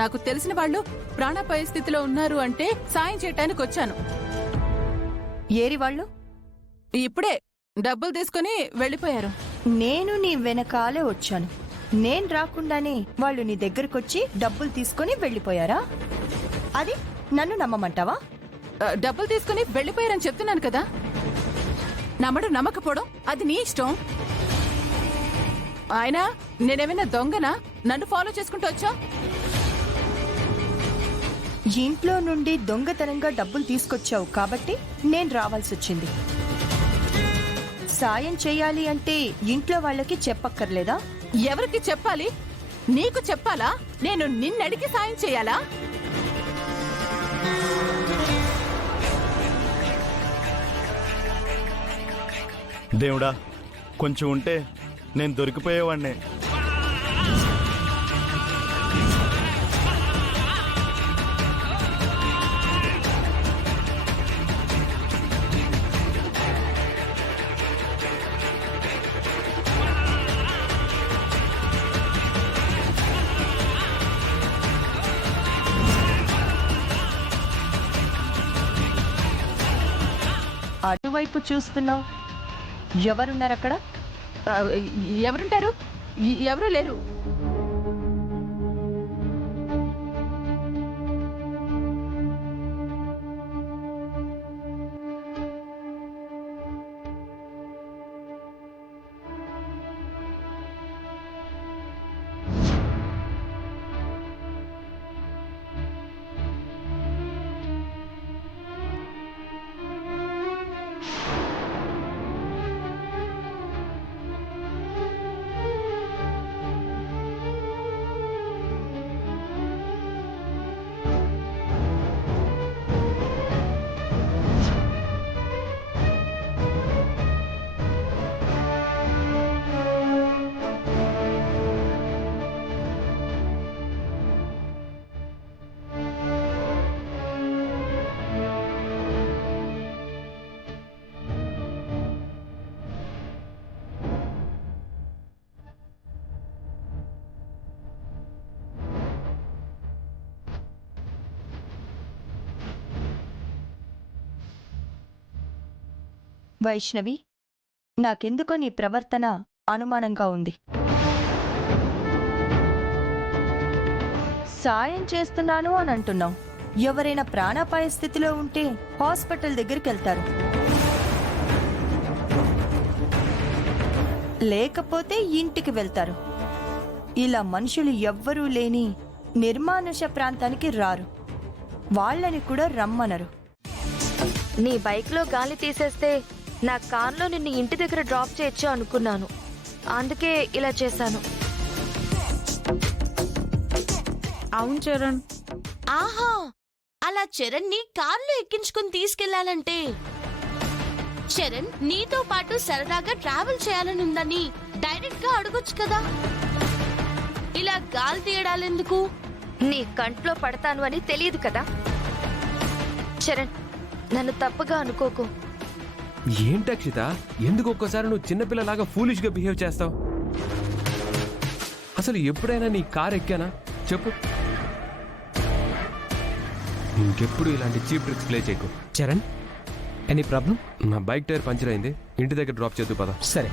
నాకు తెలిసిన వాళ్ళు ప్రాణాపాయ స్థితిలో ఉన్నారు అంటే సాయం చేయటానికి వచ్చాను. ఏరి వాళ్ళు? ఇప్పుడే డబ్బులు తీసుకుని వెళ్ళిపోయారు. నేను నీ వెనకాలే వచ్చాను. నేను రాకుండానే వాళ్ళు నీ దగ్గరకొచ్చి డబ్బులు తీసుకుని వెళ్ళిపోయారా? అది నన్ను నమ్మమంటావా? డబ్బులు తీసుకుని వెళ్ళిపోయారని చెప్తున్నాను కదా. నమ్మడం నమ్మకపోవడం అది నీ ఇష్టం. ఆయన నేనేమైనా దొంగనా నన్ను ఫాలో చేసుకుంటూ వచ్చా? ఇంట్లో నుండి దొంగతనంగా డబ్బులు తీసుకొచ్చావు కాబట్టి నేను రావాల్సి వచ్చింది. సాయం చేయాలి అంటే ఇంట్లో వాళ్ళకి చెప్పక్కర్లేదా? ఎవరికి చెప్పాలి? నీకు చెప్పాలా? నేను నిన్నడిగి సాయం చేయాలా? దేవుడా, కొంచెం ఉంటే నేను దొరికిపోయేవాడినే. అటువైపు చూస్తున్నావు. ఎవరున్నారు అక్కడ? ఎవరుంటారు? ఎవరూ లేరు. వైష్ణవి, నాకెందుకో నీ ప్రవర్తన అనుమానంగా ఉంది. సాయం చేస్తున్నాను అని అంటున్నావు. ఎవరైనా ప్రాణాపాయ స్థితిలో ఉంటే హాస్పిటల్ దగ్గరికి వెళ్తారు, లేకపోతే ఇంటికి వెళ్తారు. ఇలా మనుషులు ఎవ్వరూ లేని నిర్మానుష ప్రాంతానికి రారు. వాళ్ళని కూడా రమ్మనరు. నీ బైక్లో గాలి తీసేస్తే నా కార్లో నిన్ను ఇంటి దగ్గర డ్రాప్ చేయొచ్చు అనుకున్నాను. అందుకే ఇలా చేశాను. అవును చరణ్. ఆహా, అలా చరణ్ ని కార్లో ఎక్కించుకుని తీసుకెళ్లాలంటే చరణ్ నీతో పాటు సరదాగా ట్రావెల్ చేయాలని ఉందని డైరెక్ట్ గా అడగొచ్చు కదా. ఇలా గాలి తీయడాలెందుకు? నీ కంట్లో పడతాను అని తెలియదు కదా. చరణ్, నన్ను తప్పుగా అనుకోకు. ఏంటి అక్షిత, ఎందుకు ఒక్కోసారి నువ్వు చిన్నపిల్లలాగా ఫూలిష్ గా బిహేవ్ చేస్తావు? అసలు ఎప్పుడైనా నీ కార్ ఎక్కానా చెప్పు? ఇంకెప్పుడు ఇలాంటి చీప్ ట్రిక్స్ ప్లే చేయకు. Charan, any problem? నా బైక్ టైర్ పంచర్ అయింది, ఇంటి దగ్గర డ్రాప్ చేద్దు పద. సరే.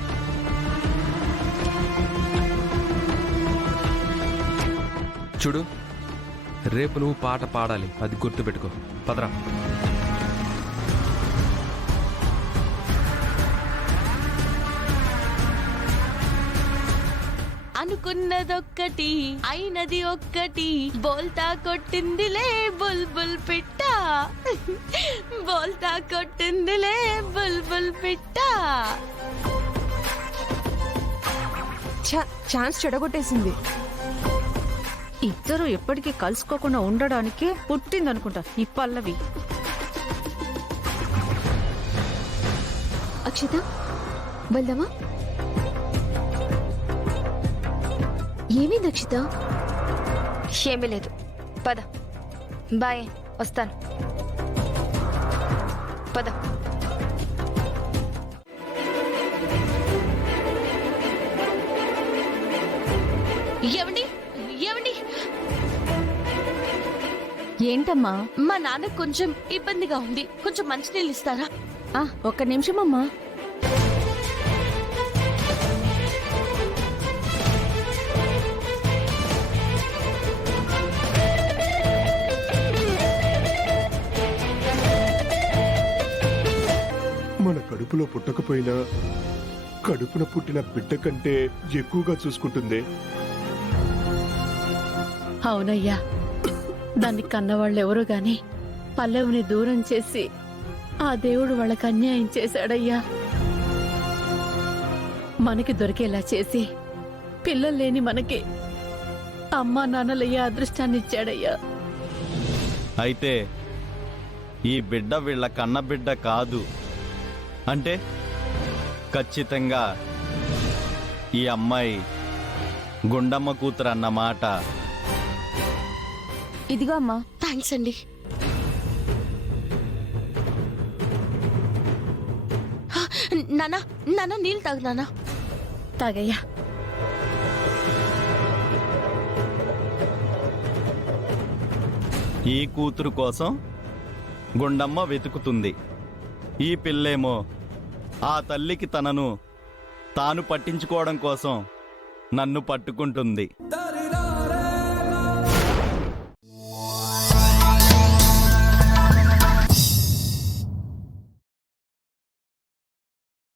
చూడు, రేపు నువ్వు పాట పాడాలి, అది గుర్తుపెట్టుకో. పదరా. అనుకున్నదొక్కటి అయినది ఒక్కటి, బోల్తా కొట్టిందిలే బుల్బుల్ పిట్ట, బోల్తా కొట్టిందిలే బుల్బుల్ పిట్ట. ఛాన్స్ చెడగొట్టేసింది. ఇద్దరు ఎప్పటికీ కలుసుకోకుండా ఉండడానికే పుట్టిందనుకుంటా ఈ పల్లవి. అక్షిత, వెళ్దామా? ఏమైంది అక్షిత? ఏమీ లేదు, పద. బాయ్, వస్తాను. పద. ఏమండి ఏమండి, ఏంటమ్మా? మా నాన్నకు కొంచెం ఇబ్బందిగా ఉంది, కొంచెం మంచినీళ్ళు ఇస్తారా? ఒక్క నిమిషం అమ్మా. మన కడుపులో పుట్టకపోయినా కడుపున పుట్టిన బిడ్డ కంటే ఎక్కువగా చూసుకుంటుంది. అవునయ్యా, దాన్ని కన్నవాళ్ళెవరూ గాని పల్లెవుని దూరం చేసి ఆ దేవుడు వాళ్ళకి అన్యాయం చేశాడయ్యా. మనకి దొరికేలా చేసి పిల్లలు లేని మనకి అమ్మా నాన్నలయ్యా అదృష్టాన్ని ఇచ్చాడయ్యా. అయితే ఈ బిడ్డ వీళ్ళ కన్న బిడ్డ కాదు అంటే ఖచ్చితంగా ఈ అమ్మాయి గుండమ్మ కూతురు అన్నమాట. ఇదిగో అమ్మా. థ్యాంక్స్ అండి. నానా నానా నీళ్ళు తాగు నానా. తాగయ్యా. ఈ కూతురు కోసం గుండమ్మ వెతుకుతుంది. ఈ పిల్లేమో ఆ తల్లికి తనను తాను పట్టించుకోవడం కోసం నన్ను పట్టుకుంటుంది.